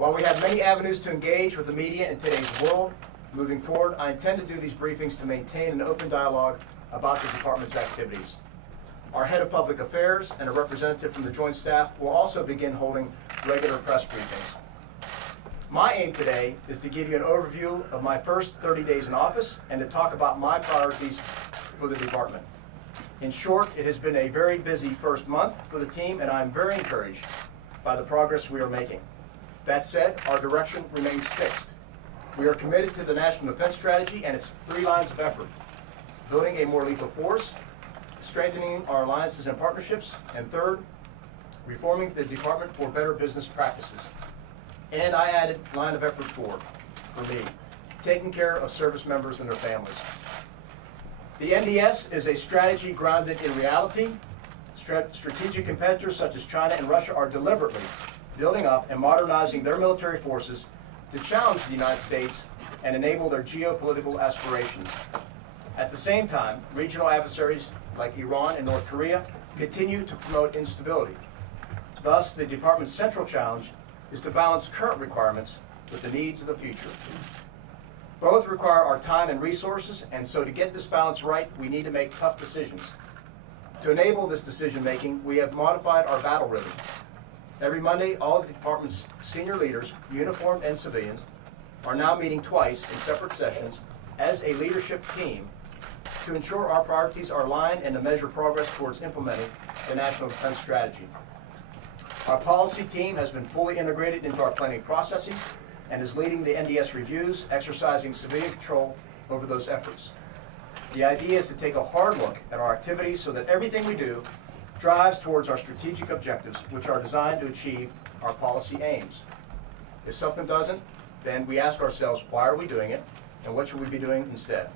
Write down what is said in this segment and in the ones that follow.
While we have many avenues to engage with the media in today's world, moving forward, I intend to do these briefings to maintain an open dialogue about the department's activities. Our head of public affairs and a representative from the Joint Staff will also begin holding regular press briefings. My aim today is to give you an overview of my first 30 days in office and to talk about my priorities for the department. In short, it has been a very busy first month for the team, and I'm very encouraged by the progress we are making. That said, our direction remains fixed. We are committed to the National Defense Strategy and its 3 lines of effort: building a more lethal force, strengthening our alliances and partnerships, and third, reforming the department for better business practices. And I added line of effort 4, for me, taking care of service members and their families. The NDS is a strategy grounded in reality. Strategic competitors such as China and Russia are deliberately building up and modernizing their military forces to challenge the United States and enable their geopolitical aspirations. At the same time, regional adversaries like Iran and North Korea continue to promote instability. Thus, the department's central challenge is to balance current requirements with the needs of the future. Both require our time and resources, and so to get this balance right, we need to make tough decisions. To enable this decision-making, we have modified our battle rhythm. Every Monday, all of the department's senior leaders, uniformed and civilians, are now meeting twice in separate sessions as a leadership team to ensure our priorities are aligned and to measure progress towards implementing the National Defense Strategy. Our policy team has been fully integrated into our planning processes and is leading the NDS reviews, exercising civilian control over those efforts. The idea is to take a hard look at our activities so that everything we do drives towards our strategic objectives, which are designed to achieve our policy aims. If something doesn't, then we ask ourselves, why are we doing it, and what should we be doing instead?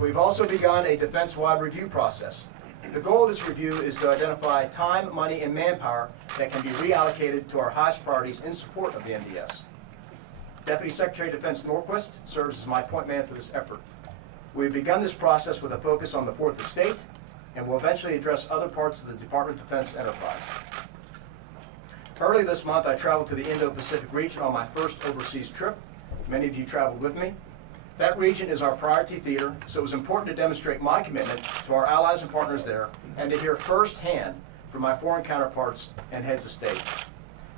We've also begun a defense-wide review process. The goal of this review is to identify time, money, and manpower that can be reallocated to our highest priorities in support of the NDS. Deputy Secretary of Defense Norquist serves as my point man for this effort. We've begun this process with a focus on the Fourth Estate, and will eventually address other parts of the Department of Defense enterprise. Early this month, I traveled to the Indo-Pacific region on my first overseas trip. Many of you traveled with me. That region is our priority theater, so it was important to demonstrate my commitment to our allies and partners there and to hear firsthand from my foreign counterparts and heads of state.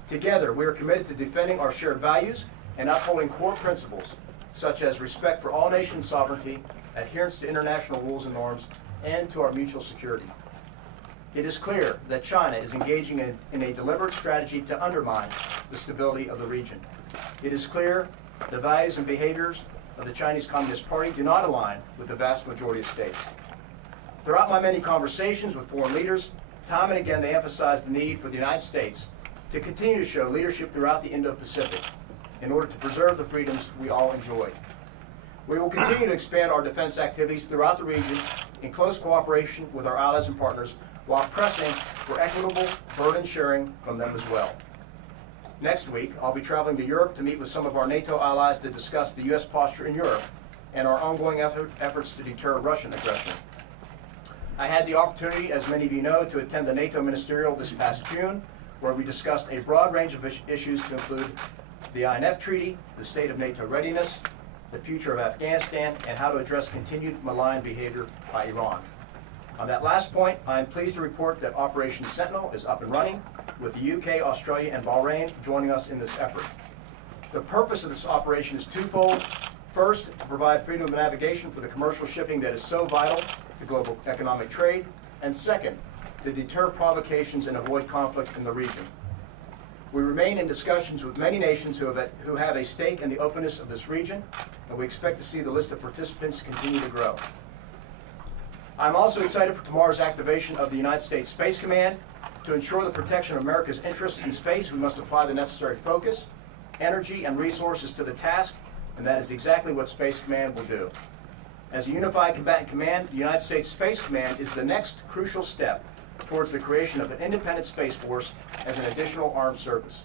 Together, we are committed to defending our shared values and upholding core principles such as respect for all nation sovereignty, adherence to international rules and norms, and to our mutual security. It is clear that China is engaging in a deliberate strategy to undermine the stability of the region. It is clear the values and behaviors of the Chinese Communist Party do not align with the vast majority of states. Throughout my many conversations with foreign leaders, time and again they emphasized the need for the United States to continue to show leadership throughout the Indo-Pacific in order to preserve the freedoms we all enjoy. We will continue to expand our defense activities throughout the region in close cooperation with our allies and partners while pressing for equitable burden sharing from them as well. Next week, I'll be traveling to Europe to meet with some of our NATO allies to discuss the U.S. posture in Europe and our ongoing efforts to deter Russian aggression. I had the opportunity, as many of you know, to attend the NATO Ministerial this past June, where we discussed a broad range of issues to include the INF Treaty, the state of NATO readiness, the future of Afghanistan, and how to address continued malign behavior by Iran. On that last point, I am pleased to report that Operation Sentinel is up and running, with the UK, Australia, and Bahrain joining us in this effort. The purpose of this operation is twofold. First, to provide freedom of navigation for the commercial shipping that is so vital to global economic trade, and second, to deter provocations and avoid conflict in the region. We remain in discussions with many nations who have a stake in the openness of this region, and we expect to see the list of participants continue to grow. I'm also excited for tomorrow's activation of the United States Space Command. To ensure the protection of America's interests in space, we must apply the necessary focus, energy, and resources to the task, and that is exactly what Space Command will do. As a unified combatant command, the United States Space Command is the next crucial step towards the creation of an independent Space Force as an additional armed service.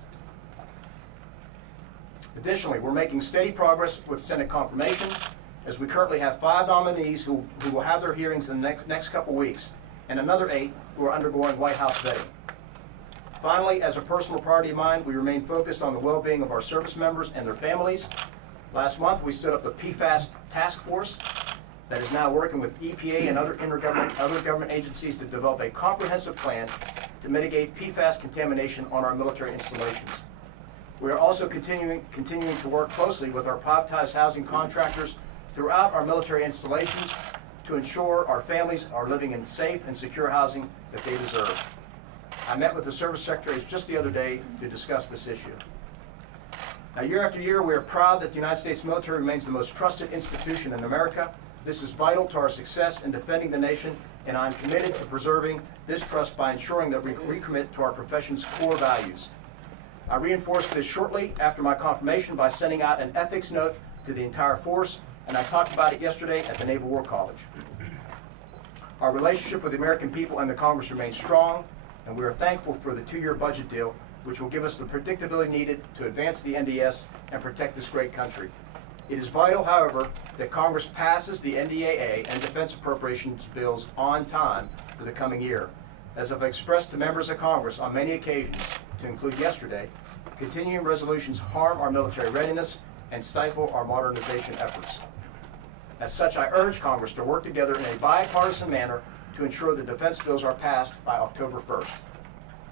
Additionally, we're making steady progress with Senate confirmation, as we currently have 5 nominees who will have their hearings in the next couple weeks, and another 8 who are undergoing White House vetting. Finally, as a personal priority of mine, we remain focused on the well-being of our service members and their families. Last month, we stood up the PFAS task force that is now working with EPA and other government agencies to develop a comprehensive plan to mitigate PFAS contamination on our military installations. We are also continuing to work closely with our privatized housing contractors throughout our military installations to ensure our families are living in safe and secure housing that they deserve. I met with the service secretaries just the other day to discuss this issue. Now, year after year, we are proud that the United States military remains the most trusted institution in America. This is vital to our success in defending the nation, and I'm committed to preserving this trust by ensuring that we recommit to our profession's core values. I reinforced this shortly after my confirmation by sending out an ethics note to the entire force, and I talked about it yesterday at the Naval War College. Our relationship with the American people and the Congress remains strong, and we are thankful for the 2-year budget deal, which will give us the predictability needed to advance the NDS and protect this great country. It is vital, however, that Congress passes the NDAA and defense appropriations bills on time for the coming year. As I've expressed to members of Congress on many occasions, to include yesterday, continuing resolutions harm our military readiness and stifle our modernization efforts. As such, I urge Congress to work together in a bipartisan manner to ensure the defense bills are passed by October 1st.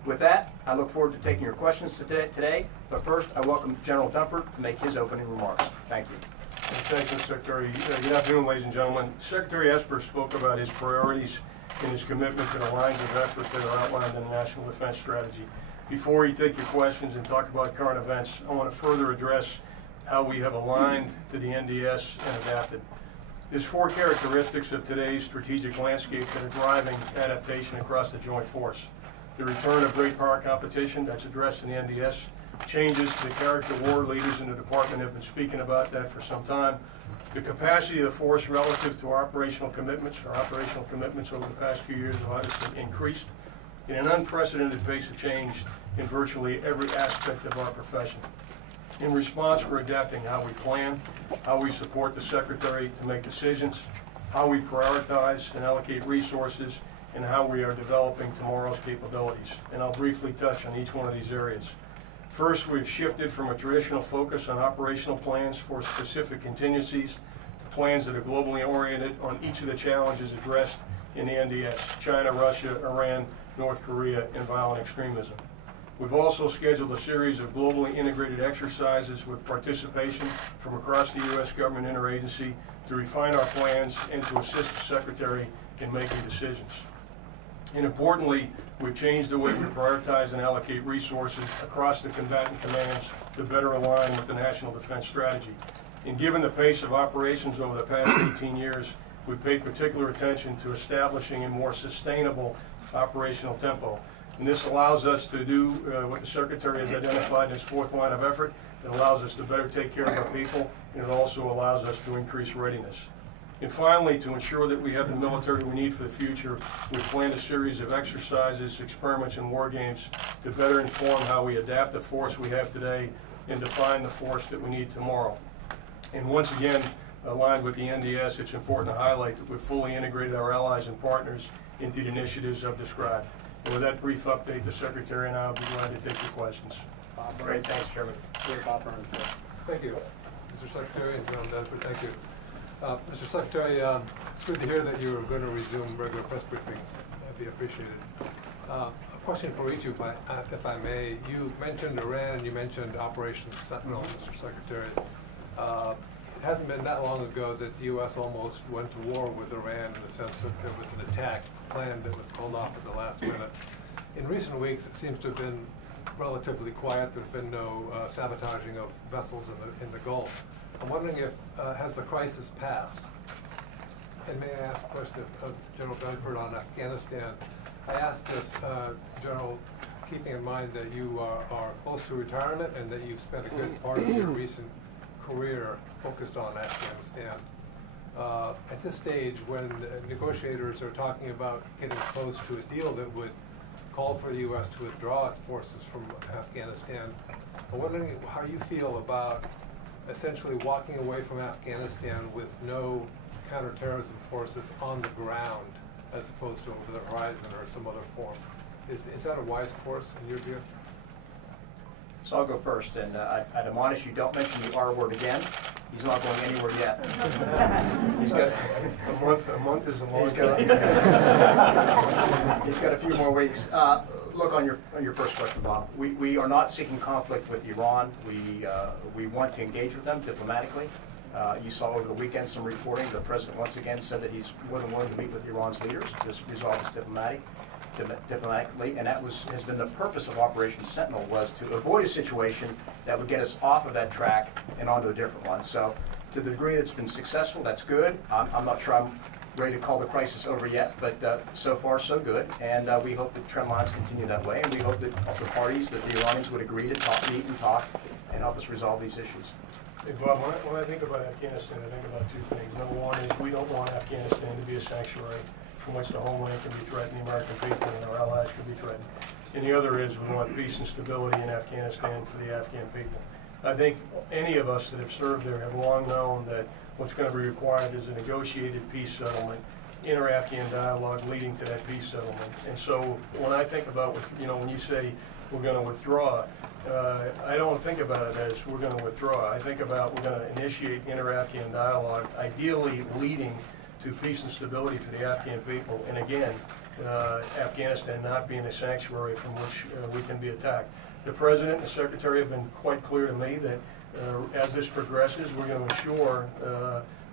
With that, I look forward to taking your questions today, but first I welcome General Dunford to make his opening remarks. Thank you. Thank you, Secretary. Good afternoon, ladies and gentlemen. Secretary Esper spoke about his priorities and his commitment to the lines of effort that are outlined in the National Defense Strategy. Before we take your questions and talk about current events, I want to further address how we have aligned to the NDS and adapted. There's 4 characteristics of today's strategic landscape that are driving adaptation across the Joint Force. The return of great power competition that's addressed in the NDS, changes to the character war leaders in the department have been speaking about that for some time. The capacity of the force relative to our operational commitments over the past few years have obviously increased in an unprecedented pace of change in virtually every aspect of our profession. In response, we're adapting how we plan, how we support the Secretary to make decisions, how we prioritize and allocate resources, and how we are developing tomorrow's capabilities. And I'll briefly touch on each one of these areas. First, we've shifted from a traditional focus on operational plans for specific contingencies to plans that are globally oriented on each of the challenges addressed in the NDS: China, Russia, Iran, North Korea, and violent extremism. We've also scheduled a series of globally integrated exercises with participation from across the U.S. government interagency to refine our plans and to assist the Secretary in making decisions. And importantly, we've changed the way we prioritize and allocate resources across the combatant commands to better align with the National Defense Strategy. And given the pace of operations over the past 18 years, we've paid particular attention to establishing a more sustainable operational tempo. And this allows us to do what the Secretary has identified in his 4th line of effort. It allows us to better take care of our people, and it also allows us to increase readiness. And finally, to ensure that we have the military we need for the future, we've planned a series of exercises, experiments, and war games to better inform how we adapt the force we have today and define the force that we need tomorrow. And once again, aligned with the NDS, it's important to highlight that we've fully integrated our allies and partners into the initiatives I've described. And with that brief update, the Secretary and I will be glad to take your questions. Great, thanks, Chairman. Thank you, Mr. Secretary and General Dunford. Thank you. Mr. Secretary, it's good to hear that you're going to resume regular press briefings. That'd be appreciated. A question for each of you, if I may. You mentioned Iran, you mentioned Operation Sentinel, Mr. Secretary. It hasn't been that long ago that the U.S. almost went to war with Iran in the sense that there was an attack planned that was called off at the last minute. In recent weeks, it seems to have been relatively quiet. There's been no sabotaging of vessels in the Gulf. I'm wondering if, has the crisis passed? And may I ask a question of General Dunford on Afghanistan? I ask this, General, keeping in mind that you are close to retirement and that you've spent a good part of your recent career focused on Afghanistan. At this stage, when negotiators are talking about getting close to a deal that would call for the U.S. to withdraw its forces from Afghanistan, I'm wondering how you feel about essentially walking away from Afghanistan with no counterterrorism forces on the ground as opposed to over the horizon or some other form. Is that a wise course in your view? So I'll go first, and I'd admonish you, don't mention the R word again. He's not going anywhere yet. He's got a month is a long he's time. he's got a few more weeks. Look, on your first question, Bob, we are not seeking conflict with Iran. We want to engage with them diplomatically. You saw over the weekend some reporting. The president once again said that he's more than willing to meet with Iran's leaders to resolve this diplomatically, and that has been the purpose of Operation Sentinel, was to avoid a situation that would get us off of that track and onto a different one. So to the degree that it's been successful, that's good. I'm not sure I'm ready to call the crisis over yet, but so far so good, and we hope that trend lines continue that way, and we hope that the parties, that the Iranians would agree to meet and talk and help us resolve these issues. Hey Bob, when I think about Afghanistan, I think about two things. Number one is we don't want Afghanistan to be a sanctuary from which the homeland can be threatened, the American people and our allies can be threatened. And the other is we want peace and stability in Afghanistan for the Afghan people. I think any of us that have served there have long known that what's going to be required is a negotiated peace settlement, inter-Afghan dialogue leading to that peace settlement. And so when I think about, when you say we're going to withdraw, I don't think about it as we're going to withdraw. I think about we're going to initiate inter-Afghan dialogue, ideally leading to peace and stability for the Afghan people, and again, Afghanistan not being a sanctuary from which we can be attacked. The President and the Secretary have been quite clear to me that as this progresses, we're going to ensure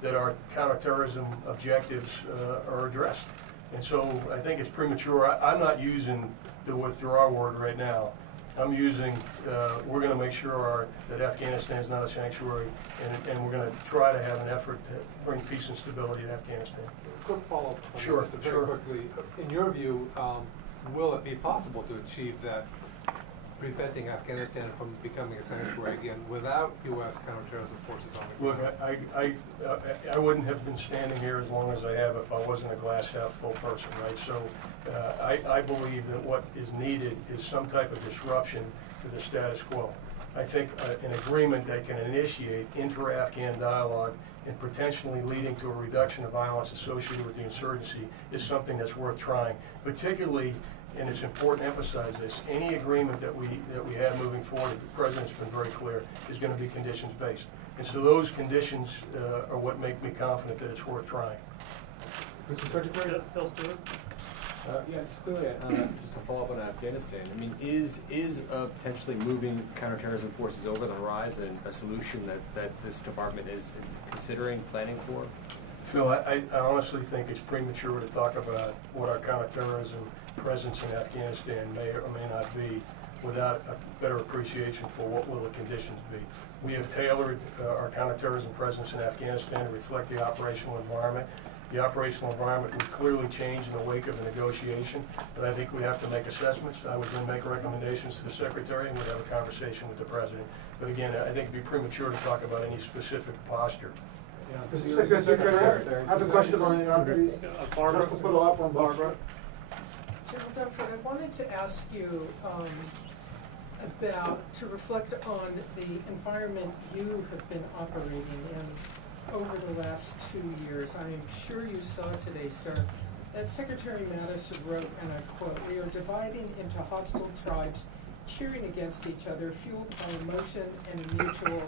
that our counterterrorism objectives are addressed. And so I think it's premature. I'm not using the withdraw word right now. I'm using, we're going to make sure that Afghanistan is not a sanctuary, and we're going to try to have an effort to bring peace and stability to Afghanistan. Quick follow-up. Sure, very quickly. In your view, will it be possible to achieve that, preventing Afghanistan from becoming a sanctuary again without U.S. counterterrorism forces on the ground? Look, I wouldn't have been standing here as long as I have if I wasn't a glass half full person, right? So I believe that what is needed is some type of disruption to the status quo. I think an agreement that can initiate inter-Afghan dialogue and potentially leading to a reduction of violence associated with the insurgency is something that's worth trying, particularly, and it's important to emphasize this, any agreement that we have moving forward, the President's been very clear, is going to be conditions-based. And so those conditions are what make me confident that it's worth trying. Mr. Secretary? Phil Stewart? Yeah, just clearly, just to follow up on Afghanistan, I mean, is potentially moving counterterrorism forces over the horizon a solution that this department is considering, planning for? Phil, I honestly think it's premature to talk about what our counterterrorism presence in Afghanistan may or may not be without a better appreciation for what will the conditions be. We have tailored our counterterrorism presence in Afghanistan to reflect the operational environment. The operational environment would clearly change in the wake of a negotiation, but I think we have to make assessments. I would then make recommendations to the Secretary and we'd have a conversation with the President. But again, I think it would be premature to talk about any specific posture. Yeah. Mr. Secretary, I have a question on you, please. Barbara. Just to follow up on Barbara. General Dunford, I wanted to ask you to reflect on the environment you have been operating in over the last 2 years. I am sure you saw today, sir, that Secretary Mattis wrote, and I quote, "We are dividing into hostile tribes, cheering against each other, fueled by emotion and mutual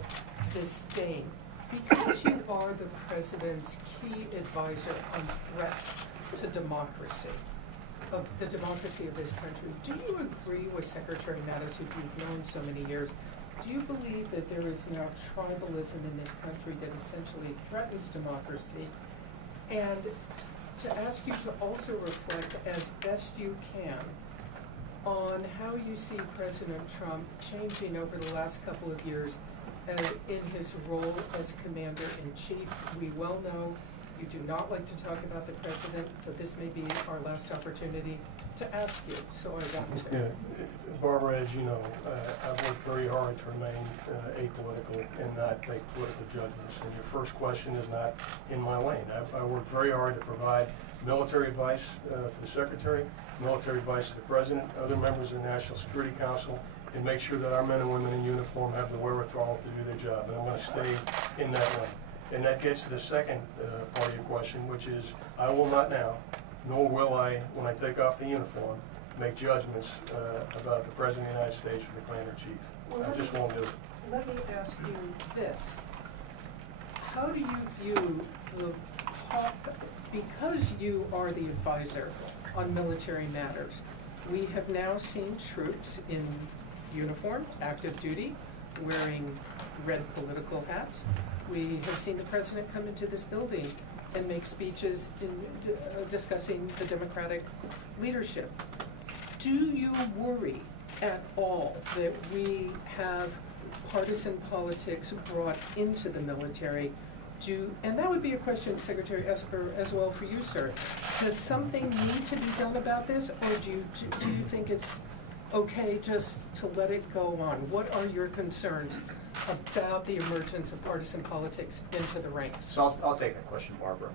disdain." Because you are the President's key advisor on threats to democracy, of the democracy of this country, do you agree with Secretary Mattis, who you've known so many years? Do you believe that there is now tribalism in this country that essentially threatens democracy? And to ask you to also reflect as best you can on how you see President Trump changing over the last couple of years in his role as Commander-in-Chief. We well know you do not like to talk about the President, but this may be our last opportunity to ask you, so I got to. Yeah, Barbara, as you know, I've worked very hard to remain apolitical and not make political judgments. And your first question is not in my lane. I worked very hard to provide military advice to the Secretary, military advice to the President, other members of the National Security Council, and make sure that our men and women in uniform have the wherewithal to do their job. And I'm going to stay in that lane. And that gets to the second part of your question, which is I will not now, nor will I when I take off the uniform, make judgments about the President of the United States or the Commander-in-Chief. I just won't do it. Let me ask you this. How do you view because you are the advisor on military matters, we have now seen troops in uniform, active duty, wearing red political hats. We have seen the president come into this building and make speeches in discussing the Democratic leadership. Do you worry at all that we have partisan politics brought into the military? And that would be a question, Secretary Esper, as well for you, sir. Does something need to be done about this, or do you think it's okay just to let it go on? What are your concerns about the emergence of partisan politics into the ranks? So I'll take that question, Barbara.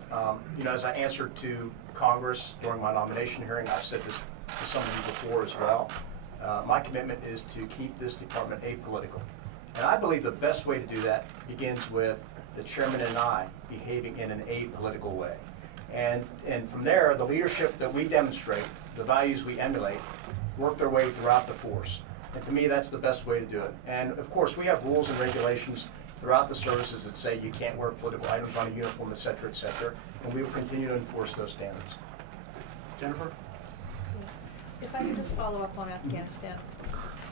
You know, as I answered to Congress during my nomination hearing, I've said this to some of you before as well. My commitment is to keep this department apolitical. And I believe the best way to do that begins with the chairman and I behaving in an apolitical way. And from there, the leadership that we demonstrate, the values we emulate, work their way throughout the force. And to me, that's the best way to do it. And of course, we have rules and regulations throughout the services that say you can't wear political items on a uniform, et cetera, and we will continue to enforce those standards. Jennifer? If I could just follow up on Afghanistan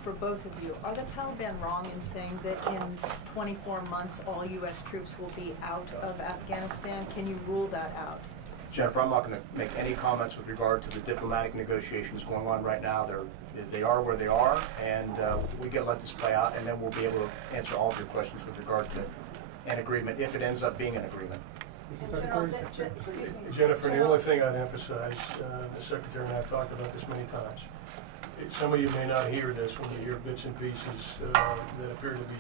for both of you. Are the Taliban wrong in saying that in 24 months all U.S. troops will be out of Afghanistan? Can you rule that out? Jennifer, I'm not going to make any comments with regard to the diplomatic negotiations going on right now. They are where they are, and we got to let this play out, and then we'll be able to answer all of your questions with regard to an agreement, if it ends up being an agreement. Jennifer, the only thing I'd emphasize, the Secretary and I have talked about this many times. Some of you may not hear this when you hear bits and pieces that appear to be,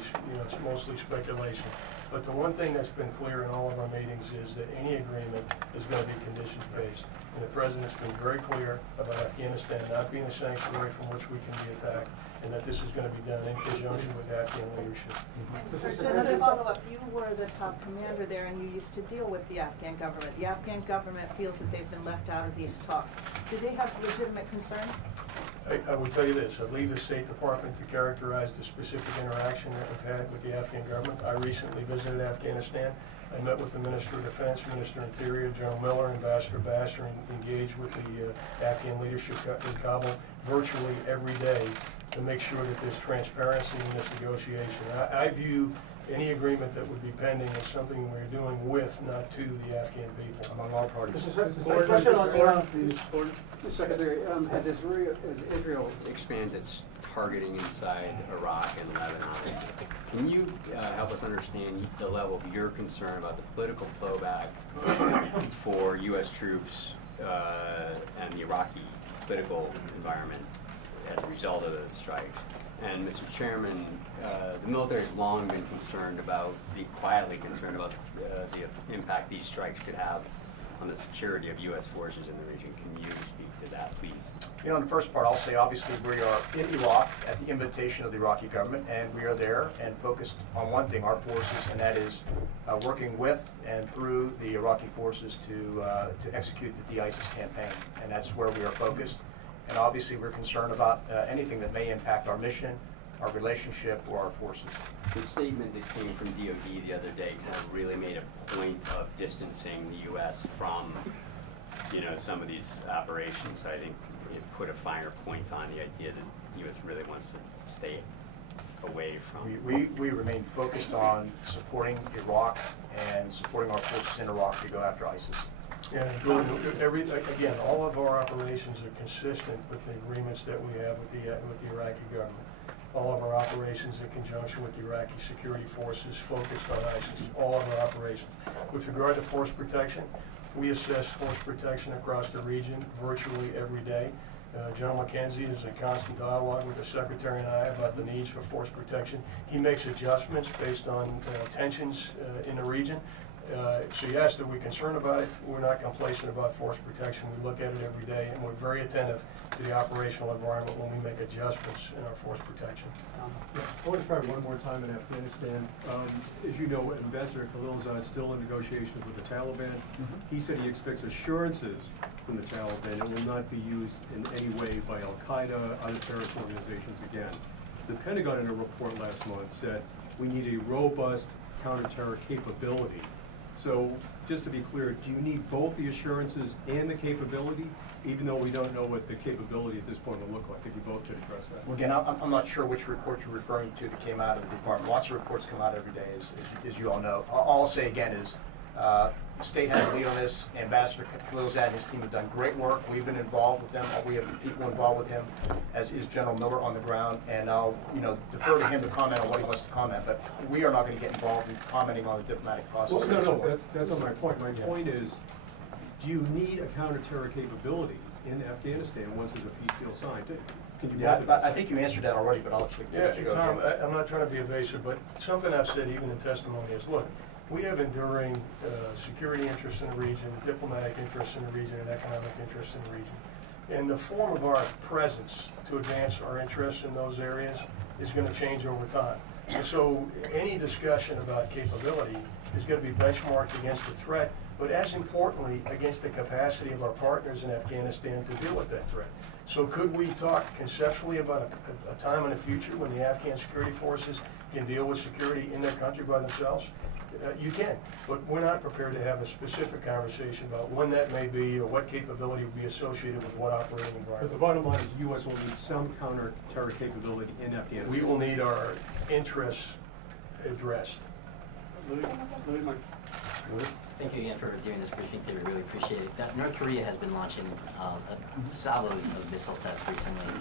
it's mostly speculation. But the one thing that's been clear in all of our meetings is that any agreement is going to be conditions-based. And the President's been very clear about Afghanistan not being a sanctuary from which we can be attacked, and that this is going to be done in conjunction with Afghan leadership. Just a follow-up, you were the top commander there and you used to deal with the Afghan government. The Afghan government feels that they've been left out of these talks. Do they have legitimate concerns? I would tell you this, I leave the State Department to characterize the specific interaction that we've had with the Afghan government. I recently visited Afghanistan. I met with the Minister of Defense, Minister of Interior, General Miller, Ambassador Basher, and engaged with the Afghan leadership in Kabul virtually every day to make sure that there's transparency in this negotiation. I view any agreement that would be pending as something we're doing with, not to, the Afghan people. Among all parties. Question on Secretary, as Israel expands its targeting inside Iraq and Lebanon, can you help us understand the level of your concern about the political blowback for U.S. troops and the Iraqi political environment as a result of the strike? And Mr. Chairman, the military has long been quietly concerned about the impact these strikes could have on the security of U.S. forces in the region. Can you speak to that, please? On the first part, I'll say obviously we are in Iraq at the invitation of the Iraqi government, and we are there and focused on one thing, our forces, and that is working with and through the Iraqi forces to execute the de-ISIS campaign, and that's where we are focused. And obviously we're concerned about anything that may impact our mission, our relationship, or our forces. The statement that came from DOD the other day really made a point of distancing the U.S. from, some of these operations. I think it put a finer point on the idea that the U.S. really wants to stay away from. We remain focused on supporting Iraq and supporting our forces in Iraq to go after ISIS. Yeah, again, all of our operations are consistent with the agreements that we have with the Iraqi government. All of our operations in conjunction with the Iraqi security forces focused on ISIS, all of our operations. With regard to force protection, we assess force protection across the region virtually every day. General McKenzie is in constant dialogue with the Secretary and I about the needs for force protection. He makes adjustments based on tensions in the region. So you asked, are we concerned about it? We're not complacent about force protection. We look at it every day, and we're very attentive to the operational environment when we make adjustments in our force protection. I want to try one more time in Afghanistan. As you know, Ambassador Khalilzad is still in negotiations with the Taliban. He said he expects assurances from the Taliban it will not be used in any way by Al-Qaeda, other terrorist organizations again. The Pentagon in a report last month said we need a robust counter-terror capability. So just to be clear, do you need both the assurances and the capability, even though we don't know what the capability at this point will look like? I think you both could address that. Well, again, I'm not sure which report you're referring to that came out of the department. Lots of reports come out every day, as you all know. All I'll say again is the state has a lead on this. Ambassador Khalilzad and his team have done great work. We've been involved with them. We have people involved with him, as is General Miller on the ground. And I'll defer to him to comment on what he wants to comment. But we are not going to get involved in commenting on the diplomatic process. Well, no, that's not my point. My point is, do you need a counter-terror capability in Afghanistan once there's a peace deal signed? Can you I think you answered that already, but I'll let you go. Tom, I'm not trying to be evasive, but something I've said even in testimony is, look, we have enduring security interests in the region, diplomatic interests in the region, and economic interests in the region. And the form of our presence to advance our interests in those areas is going to change over time. And so any discussion about capability is going to be benchmarked against the threat, but as importantly, against the capacity of our partners in Afghanistan to deal with that threat. So could we talk conceptually about a time in the future when the Afghan security forces can deal with security in their country by themselves? You can, but we're not prepared to have a specific conversation about when that may be or what capability will be associated with what operating environment. But the bottom line is the U.S. will need some counter-terror capability in Afghanistan. We will need our interests addressed. Thank you again for doing this briefing. We really appreciate it. North Korea has been launching salvos of missile tests recently.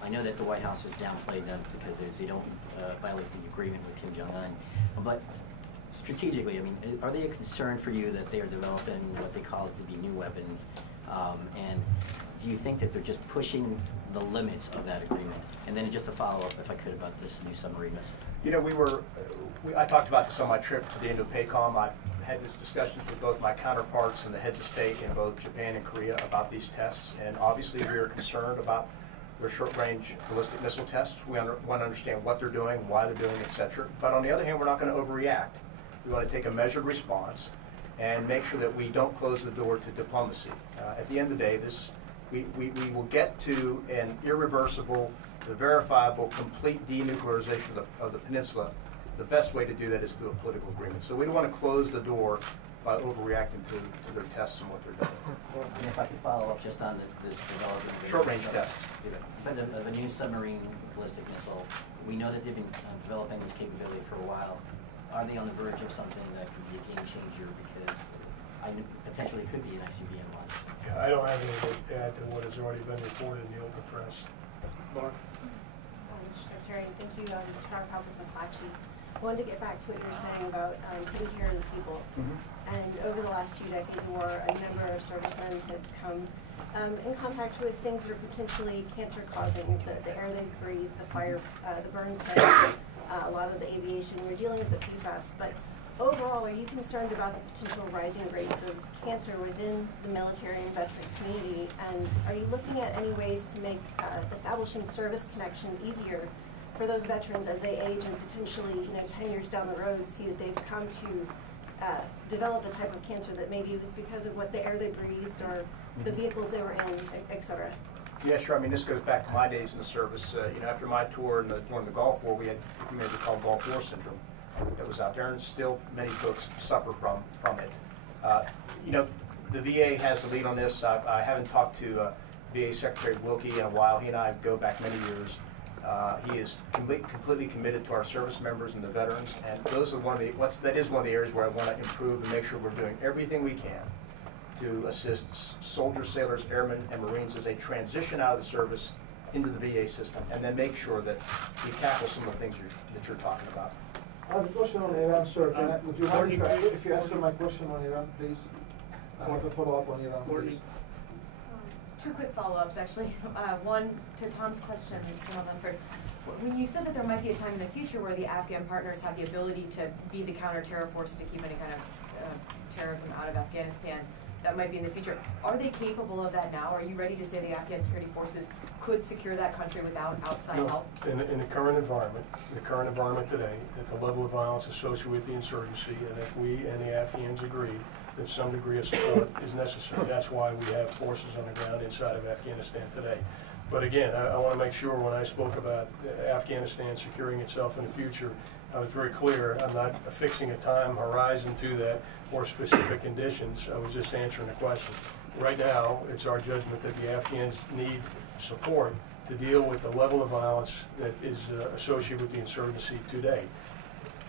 I know that the White House has downplayed them because they don't violate the agreement with Kim Jong-un. But strategically, I mean, are they a concern for you that they are developing what they call it to be new weapons? And do you think that they're just pushing the limits of that agreement? And then just a follow-up, if I could, about this new submarine missile. You know, I talked about this on my trip to the Indo-PACOM. I had this discussion with both my counterparts and the heads of state in both Japan and Korea about these tests. And obviously, we are concerned about their short-range ballistic missile tests. We want to understand what they're doing, why they're doing, et cetera. But on the other hand, we're not going to overreact. We want to take a measured response and make sure that we don't close the door to diplomacy. At the end of the day, we will get to an irreversible, verifiable, complete denuclearization of the peninsula. The best way to do that is through a political agreement. So we don't want to close the door by overreacting to their tests and what they're doing. And if I could follow up just on this development of short-range tests. But of a new submarine ballistic missile, we know that they've been developing this capability for a while. Are they on the verge of something that could be a game changer because potentially could be an ICBM launch? Yeah, I don't have anything to add to what has already been reported in the open press. Mark? Mr. Secretary, thank you, Tara McClatchy. I wanted to get back to what you were saying about taking care of the people. And over the last 2 decades of war, a number of servicemen have come in contact with things that are potentially cancer-causing, the air they breathe, the fire, the burn pits, a lot of the aviation. You're dealing with the PFAS, but overall, are you concerned about the potential rising rates of cancer within the military and veteran community? And are you looking at any ways to make establishing service connection easier for those veterans as they age and potentially, 10 years down the road, see that they've come to develop a type of cancer that maybe it was because of what the air they breathed or the vehicles they were in, et cetera? Yeah, sure. I mean, this goes back to my days in the service. After my tour during the Gulf War, we had what you may recall Gulf War syndrome that was out there, and still many folks suffer from it. The VA has the lead on this. I haven't talked to VA Secretary Wilkie in a while. He and I go back many years. He is completely committed to our service members and the veterans, and those are that is one of the areas where I want to improve and make sure we're doing everything we can to assist soldiers, sailors, airmen, and Marines as they transition out of the service into the VA system, and then make sure that we tackle some of the things that you're talking about. I have a question on Iran, sir. Would you mind if you answer my question on Iran, please? I have a follow-up on Iran, please. Two quick follow-ups, actually. One, to Tom's question, General Dunford. When you said that there might be a time in the future where the Afghan partners have the ability to be the counter-terror force to keep any kind of terrorism out of Afghanistan, that might be in the future. Are they capable of that now? Are you ready to say the Afghan security forces could secure that country without outside help? In the current environment today, at the level of violence associated with the insurgency, and if we and the Afghans agree that some degree of support is necessary, that's why we have forces on the ground inside of Afghanistan today. But again, I want to make sure when I spoke about Afghanistan securing itself in the future, I was very clear. I'm not affixing a time horizon to that or specific conditions. I was just answering the question. Right now, it's our judgment that the Afghans need support to deal with the level of violence that is associated with the insurgency today.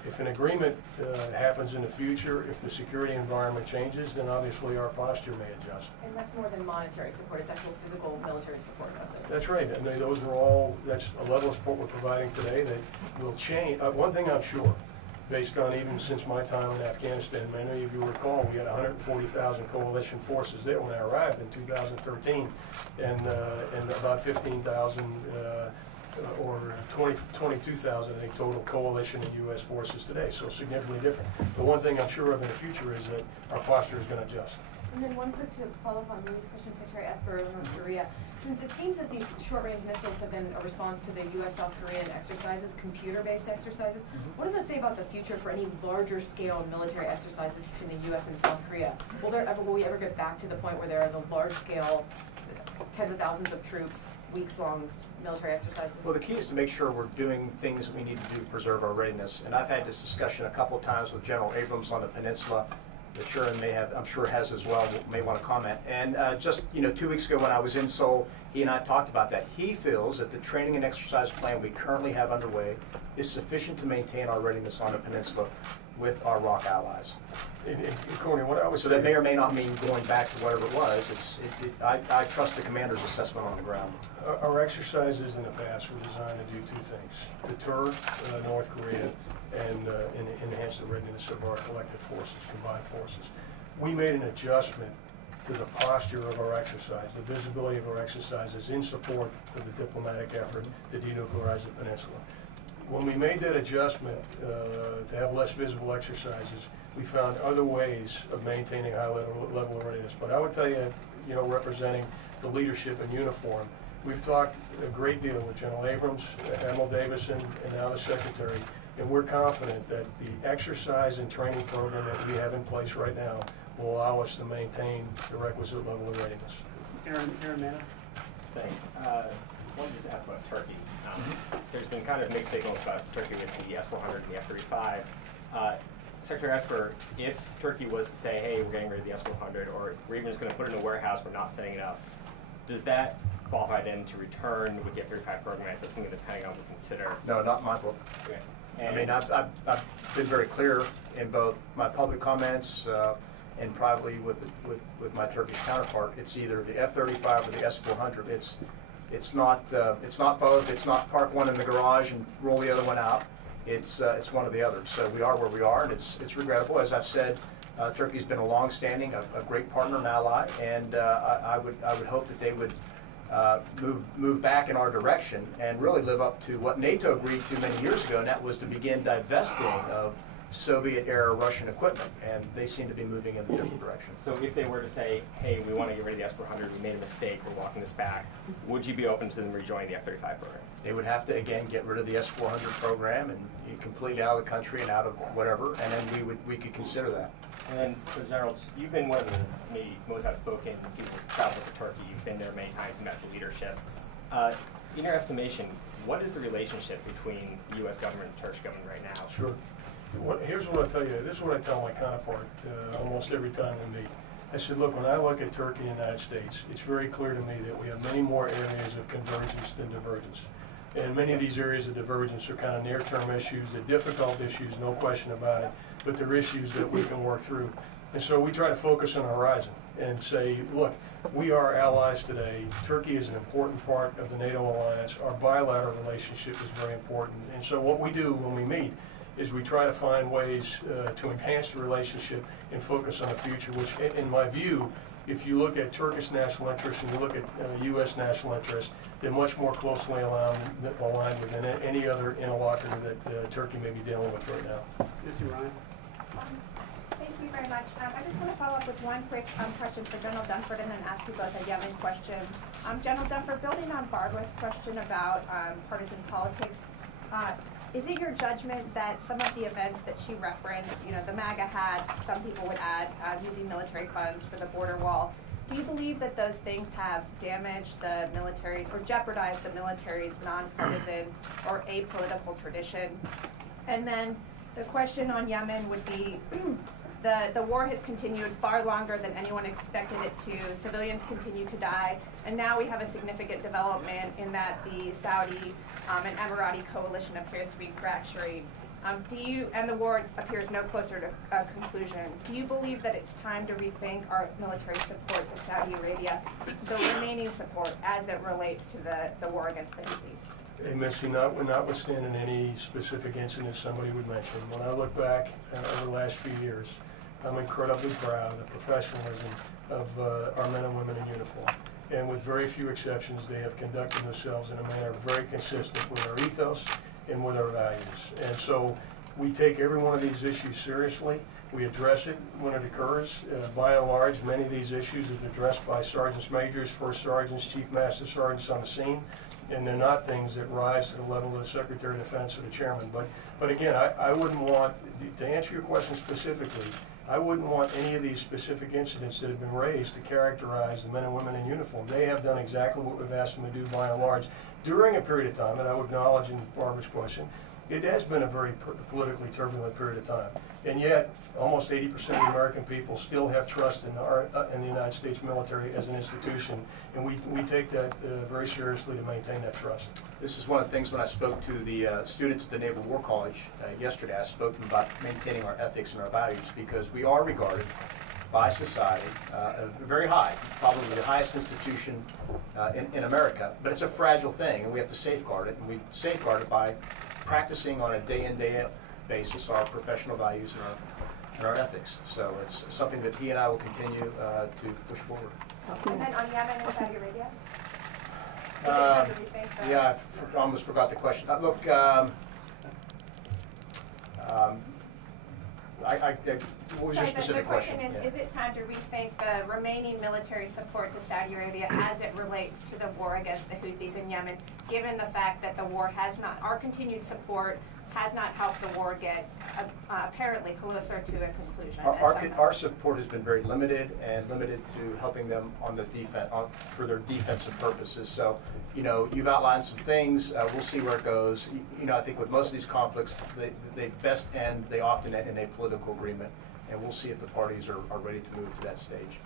If an agreement happens in the future, if the security environment changes, then obviously our posture may adjust. And that's more than monetary support, it's actual physical military support. That's right, and those are all, that's a level of support we're providing today that will change. One thing I'm sure, based on even since my time in Afghanistan, many of you recall we had 140,000 coalition forces there when I arrived in 2013, and about 15,000 or 22,000, I think, total coalition and U.S. forces today, so significantly different. The one thing I'm sure of in the future is that our posture is going to adjust. And then one quick to follow up on Louis' question, Secretary Esper, of North Korea. Since it seems that these short-range missiles have been a response to the U.S.-South Korean exercises, computer-based exercises, what does that say about the future for any larger-scale military exercises between the U.S. and South Korea? Will we ever get back to the point where there are the large-scale, tens of thousands of troops, weeks-long military exercises? Well, the key is to make sure we're doing things that we need to do to preserve our readiness. And I've had this discussion a couple of times with General Abrams on the peninsula. That Shuren may have, I'm sure has as well, may want to comment. And just 2 weeks ago when I was in Seoul, he and I talked about that. He feels that the training and exercise plan we currently have underway is sufficient to maintain our readiness on the peninsula with our ROC allies. So that may or may not mean going back to whatever it was. I trust the commander's assessment on the ground. Our exercises in the past were designed to do two things: deter North Korea and enhance the readiness of our collective forces, combined forces. We made an adjustment to the posture of our exercise, the visibility of our exercises in support of the diplomatic effort to denuclearize the peninsula. When we made that adjustment to have less visible exercises, we found other ways of maintaining high level of readiness. But I would tell you, representing the leadership in uniform, we've talked a great deal with General Abrams, Admiral Davison, and now the Secretary, and we're confident that the exercise and training program that we have in place right now will allow us to maintain the requisite level of readiness. Aaron Manna. Thanks. I wanted to just ask about Turkey. There's been kind of mixed signals about Turkey with the S-400 and the F-35. Secretary Esper, if Turkey was to say, hey, we're getting rid of the S-400, or we're even just going to put it in a warehouse, we're not setting it up, does that qualify then to return with the F-35 program? Is that something the Pentagon would consider? No, not in my book. Okay. I mean, I've been very clear in both my public comments and privately with my Turkish counterpart. It's either the F-35 or the S-400. It's not both. It's not park one in the garage and roll the other one out. It's one or the other. So we are where we are, and it's regrettable. As I've said, Turkey's been a long-standing, a great partner and ally, and I would hope that they would move back in our direction and really live up to what NATO agreed to many years ago, and that was to begin divesting of Soviet-era Russian equipment, and they seem to be moving in a different direction. So if they were to say, hey, we want to get rid of the S-400, we made a mistake, we're walking this back, would you be open to them rejoining the F-35 program? They would have to, again, get rid of the S-400 program and completely out of the country and out of whatever, and then we could consider that. And then, for the General, you've been one of the maybe most outspoken people who traveled to Turkey. You've been there many times and met the leadership. In your estimation, what is the relationship between the U.S. government and the Turkish government right now? Sure. Here's what I tell you. This is what I tell my counterpart almost every time we meet. I said, look, when I look at Turkey and the United States, it's very clear to me that we have many more areas of convergence than divergence. And many of these areas of divergence are kind of near-term issues, they're difficult issues, no question about it, but they're issues that we can work through. And so we try to focus on the horizon and say, look, we are allies today. Turkey is an important part of the NATO alliance. Our bilateral relationship is very important. And so what we do when we meet is we try to find ways to enhance the relationship and focus on the future, which in my view if you look at Turkish national interests and you look at U.S. national interests, they're much more closely aligned with any other interlocutor that Turkey may be dealing with right now. Mr. Ryan. Thank you very much. I just want to follow up with one quick question for General Dunford and then ask you both a Yemen question. General Dunford, building on Barbara's question about partisan politics, is it your judgment that some of the events that she referenced, you know, the MAGA hats, some people would add using military funds for the border wall, do you believe that those things have damaged the military or jeopardized the military's nonpartisan or apolitical tradition? And then the question on Yemen would be, the war has continued far longer than anyone expected it to. Civilians continue to die, and now we have a significant development in that the Saudi and Emirati coalition appears to be fracturing. And the war appears no closer to a conclusion. Do you believe that it's time to rethink our military support to Saudi Arabia, the remaining support as it relates to the war against the Houthis? Hey, Missy, notwithstanding any specific incident somebody would mention, when I look back over the last few years, I'm incredibly proud of the professionalism of our men and women in uniform. And with very few exceptions, they have conducted themselves in a manner very consistent with our ethos and with our values. And so we take every one of these issues seriously. We address it when it occurs. By and large, many of these issues are addressed by sergeants majors, first sergeants, chief master sergeants on the scene, and they're not things that rise to the level of the Secretary of Defense or the chairman. But again, I wouldn't want, to answer your question specifically, I wouldn't want any of these specific incidents that have been raised to characterize the men and women in uniform. They have done exactly what we've asked them to do by and large during a period of time, and I would acknowledge in Barbara's question, it has been a very politically turbulent period of time. And yet, almost 80% of the American people still have trust in the United States military as an institution, and we take that very seriously to maintain that trust. This is one of the things when I spoke to the students at the Naval War College yesterday. I spoke to them about maintaining our ethics and our values, because we are regarded by society very high, probably the highest institution in America, but it's a fragile thing, and we have to safeguard it, and we safeguard it by practicing on a day-in, day-out basis our professional values and our ethics. So it's something that he and I will continue to push forward. And then on Yemen and Saudi Arabia? Yeah, I almost forgot the question. Look, what was your specific question? The question is it time to rethink the remaining military support to Saudi Arabia as it relates to the war against the Houthis in Yemen, given the fact that the war has not, our continued support has not helped the war get apparently closer to a conclusion? Our support has been very limited, and limited to helping them on the for their defensive purposes. So, you know, you've outlined some things. We'll see where it goes. You know, I think with most of these conflicts, they often end in a political agreement, and we'll see if the parties are ready to move to that stage.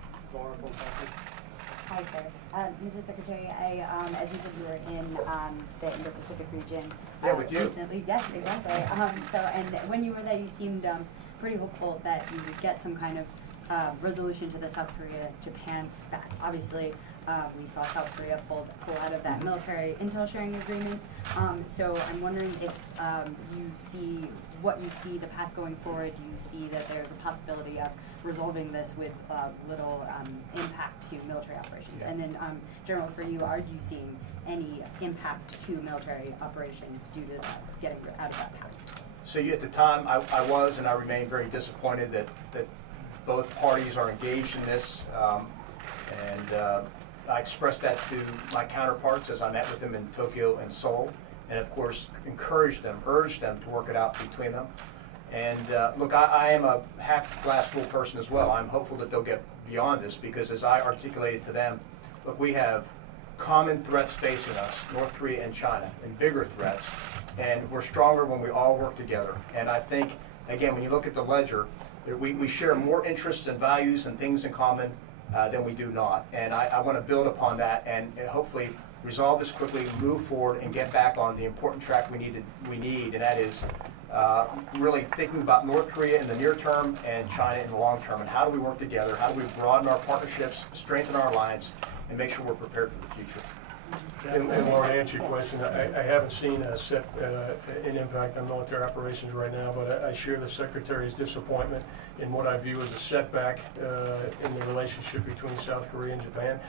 Hi, sir. Mrs. Secretary, as you said, you were in the Indo-Pacific region. Yeah, with you. Recently. Yes, exactly. And when you were there, you seemed pretty hopeful that you would get some kind of resolution to the South Korea-Japan spat. Obviously, we saw South Korea pull out of that military intel sharing agreement. So I'm wondering if you see the path going forward. Do you see that there's a possibility of resolving this with little impact to military operations? Yeah. And then, General, for you, are you seeing any impact to military operations due to getting out of that path? So at the time, I was and I remain very disappointed that both parties are engaged in this, and I expressed that to my counterparts as I met with them in Tokyo and Seoul, and of course encouraged them, urged them to work it out between them. And look, I am a half glass full person as well. I'm hopeful that they'll get beyond this, because as I articulated to them, look, we have common threats facing us, North Korea and China, and bigger threats, and we're stronger when we all work together. And I think, again, when you look at the ledger, we share more interests and values and things in common than we do not. And I want to build upon that and hopefully resolve this quickly, move forward, and get back on the important track we need, and that is really thinking about North Korea in the near term and China in the long term, and how do we work together, how do we broaden our partnerships, strengthen our alliance, and make sure we're prepared for the future. And Laura, to answer your question, I haven't seen an impact on military operations right now, but I share the Secretary's disappointment in what I view as a setback in the relationship between South Korea and Japan.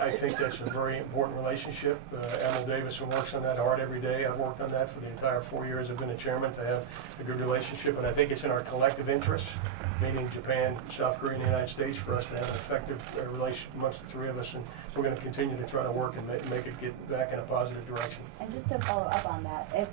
I think that's a very important relationship. Admiral Davison works on that hard every day. I've worked on that for the entire 4 years I've been a chairman, to have a good relationship, and I think it's in our collective interest, meaning Japan, South Korea, and the United States, for us to have an effective relationship amongst the three of us, and we're going to continue to try to work and make it get back in a positive direction. And just to follow up on that, if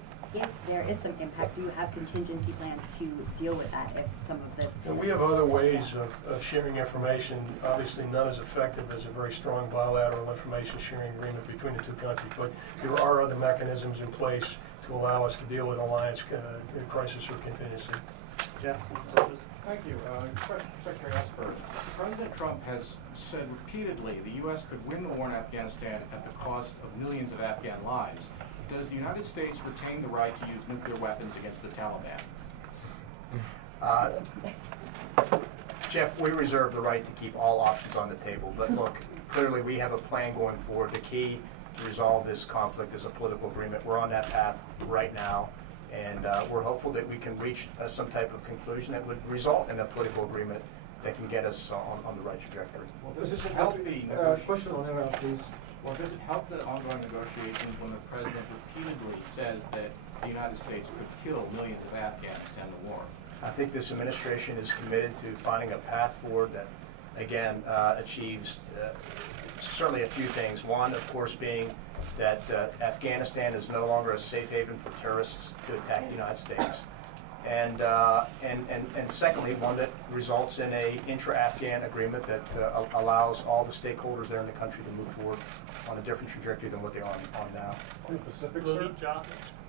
there is some impact, do you have contingency plans to deal with that if some of this? And we have other ways of sharing information. Obviously, none as effective as a very strong bilateral information sharing agreement between the two countries, but there are other mechanisms in place to allow us to deal with alliance crisis or contingency. Jeff? Thank you. Question for Secretary Esper. President Trump has said repeatedly the U.S. could win the war in Afghanistan at the cost of millions of Afghan lives. Does the United States retain the right to use nuclear weapons against the Taliban? Jeff, we reserve the right to keep all options on the table. But look, clearly we have a plan going forward. The key to resolve this conflict is a political agreement. We're on that path right now. And we're hopeful that we can reach some type of conclusion that would result in a political agreement that can get us on the right trajectory. Well, does it help the negotiations? Question on that, please. Well, does it help the ongoing negotiations when the president repeatedly says that the United States could kill millions of Afghans to end the war? I think this administration is committed to finding a path forward that, again, achieves certainly a few things. One, of course, being that Afghanistan is no longer a safe haven for terrorists to attack the United States. And secondly, one that results in a intra-Afghan agreement that allows all the stakeholders there in the country to move forward on a different trajectory than what they are on now.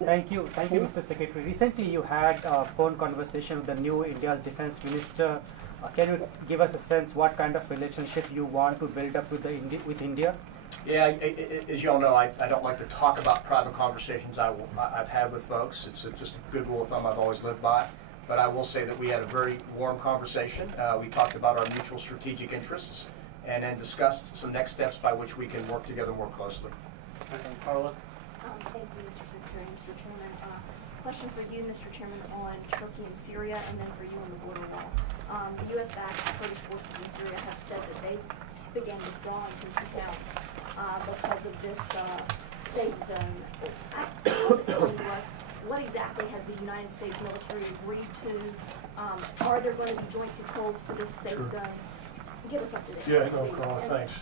Thank you, Mr. Secretary. Recently, you had a phone conversation with the new India's defense minister. Can you give us a sense what kind of relationship you want to build up with India? Yeah, as you all know, I don't like to talk about private conversations I've had with folks. It's just a good rule of thumb I've always lived by. But I will say that we had a very warm conversation. We talked about our mutual strategic interests and then discussed some next steps by which we can work together more closely. Carla? Thank you, Mr. Secretary, Mr. Chairman. Question for you, Mr. Chairman, on Turkey and Syria, and then for you on the border wall. The U.S.-backed Kurdish forces in Syria have said that they began withdrawing from 2000 because of this safe zone. Explain to us, what exactly has the United States military agreed to? Are there going to be joint patrols for this safe zone? Get us up to date. Yeah, no, Carla, thanks.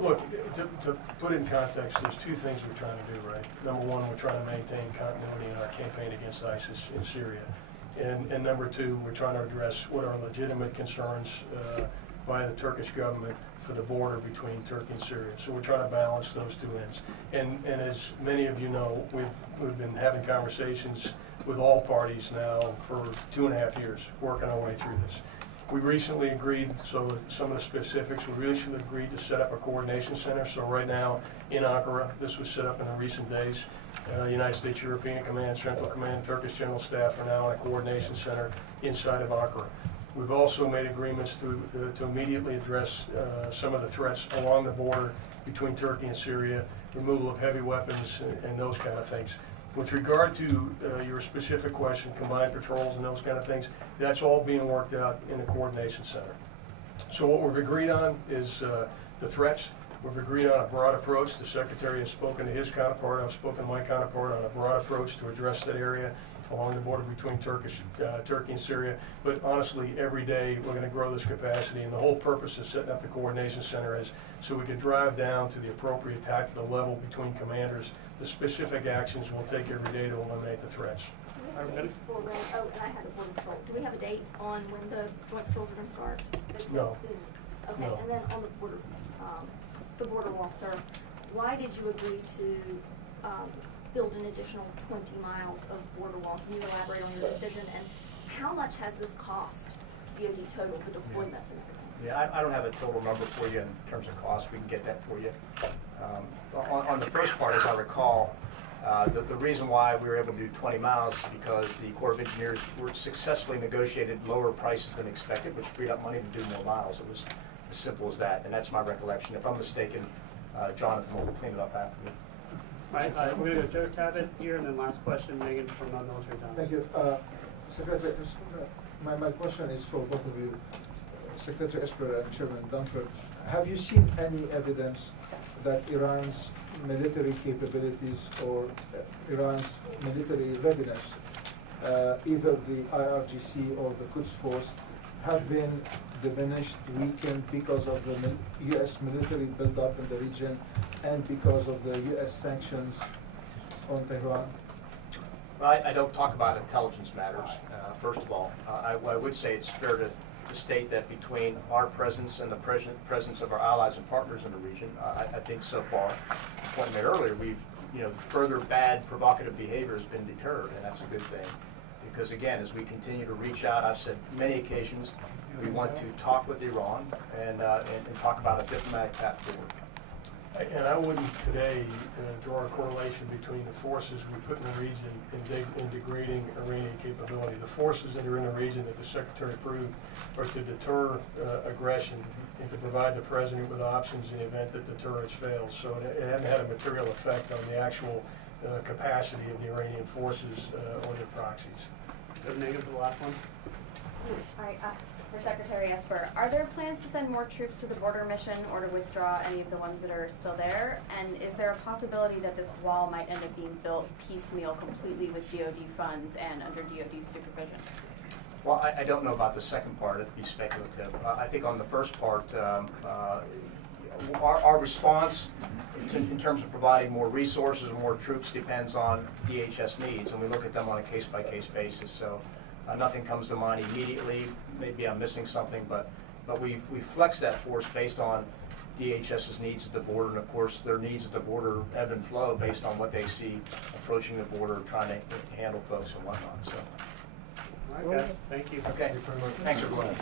Look, to put in context, there's two things we're trying to do, right? Number one, we're trying to maintain continuity in our campaign against ISIS in Syria. And number two, we're trying to address what are legitimate concerns by the Turkish government for the border between Turkey and Syria. So we're trying to balance those two ends. And as many of you know, we've been having conversations with all parties now for 2.5 years, working our way through this. We recently agreed, so some of the specifics, we recently agreed to set up a coordination center. So right now in Ankara, this was set up in the recent days. United States European Command, Central Command, Turkish General Staff are now in a coordination center inside of Ankara. We've also made agreements to immediately address some of the threats along the border between Turkey and Syria, removal of heavy weapons and those kind of things. With regard to your specific question, combined patrols and those kind of things, that's all being worked out in the coordination center. So what we've agreed on is the threats. We've agreed on a broad approach. The Secretary has spoken to his counterpart. I've spoken to my counterpart on a broad approach to address that area along the border between Turkey and Syria. But honestly, every day we're going to grow this capacity, and the whole purpose of setting up the coordination center is so we can drive down to the appropriate tactical level between commanders the specific actions we'll take every day to eliminate the threats. Oh, and I had a border patrol. Do we have a date on when the joint patrols are going to start? No. Okay, No. and then on the border wall, sir, why did you agree to build an additional 20 miles of border wall? Can you elaborate on your decision, and how much has this cost DoD total, the deployments and everything? Yeah, I don't have a total number for you in terms of cost. We can get that for you. On the first part, as I recall, the reason why we were able to do 20 miles is because the Corps of Engineers were successfully negotiated lower prices than expected, which freed up money to do more miles. It was as simple as that, and that's my recollection. If I'm mistaken, Jonathan will clean it up after me. Right, we're going to go to Tabit here, and then last question, Megan from Military Times. Thank you. Secretary, my question is for both of you, Secretary Esper and Chairman Dunford. Have you seen any evidence that Iran's military capabilities or Iran's military readiness, either the IRGC or the Quds Force, have been diminished, weakened because of the U.S. military buildup in the region and because of the U.S. sanctions on Tehran? I don't talk about intelligence matters, first of all. I would say it's fair to state that between our presence and the presence of our allies and partners in the region, I think so far, what I made earlier, we've, further bad provocative behavior has been deterred, and that's a good thing. Because again, as we continue to reach out, I've said many occasions, we want to talk with Iran and talk about a diplomatic path forward. And I wouldn't today draw a correlation between the forces we put in the region and degrading Iranian capability. The forces that are in the region that the Secretary approved are to deter aggression and to provide the President with options in the event that deterrence fails. So it hasn't had a material effect on the actual capacity of the Iranian forces or their proxies. Megan for the last one. All right, for Secretary Esper, are there plans to send more troops to the border mission or to withdraw any of the ones that are still there? And is there a possibility that this wall might end up being built piecemeal completely with DoD funds and under DoD supervision? Well, I don't know about the second part. It'd be speculative. I think on the first part, our response in terms of providing more resources and more troops depends on DHS needs, and we look at them on a case-by-case basis. So nothing comes to mind immediately. Maybe I'm missing something, but we flex that force based on DHS's needs at the border, and of course their needs at the border ebb and flow based on what they see approaching the border, trying to handle folks and whatnot. So. All right, guys. Thank you. Okay. Thanks, everyone.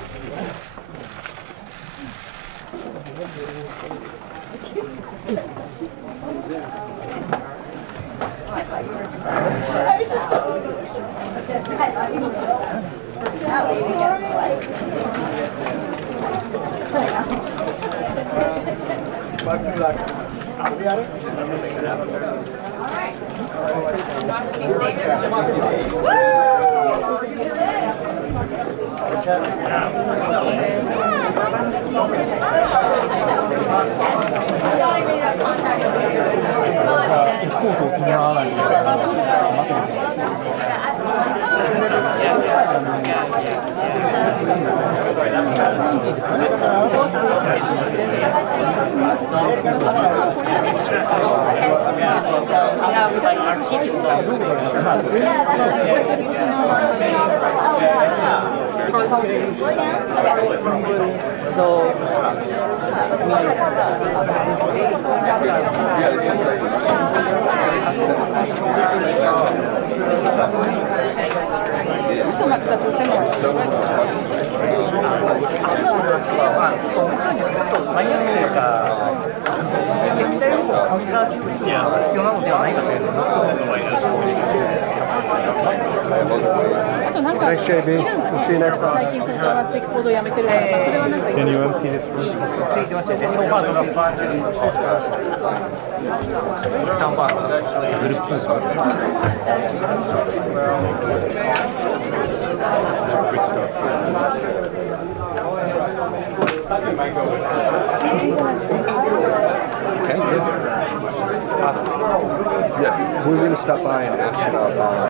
Thanks, JB. We'll see you next time. Can you empty this room? Yeah, we're going to stop by and ask about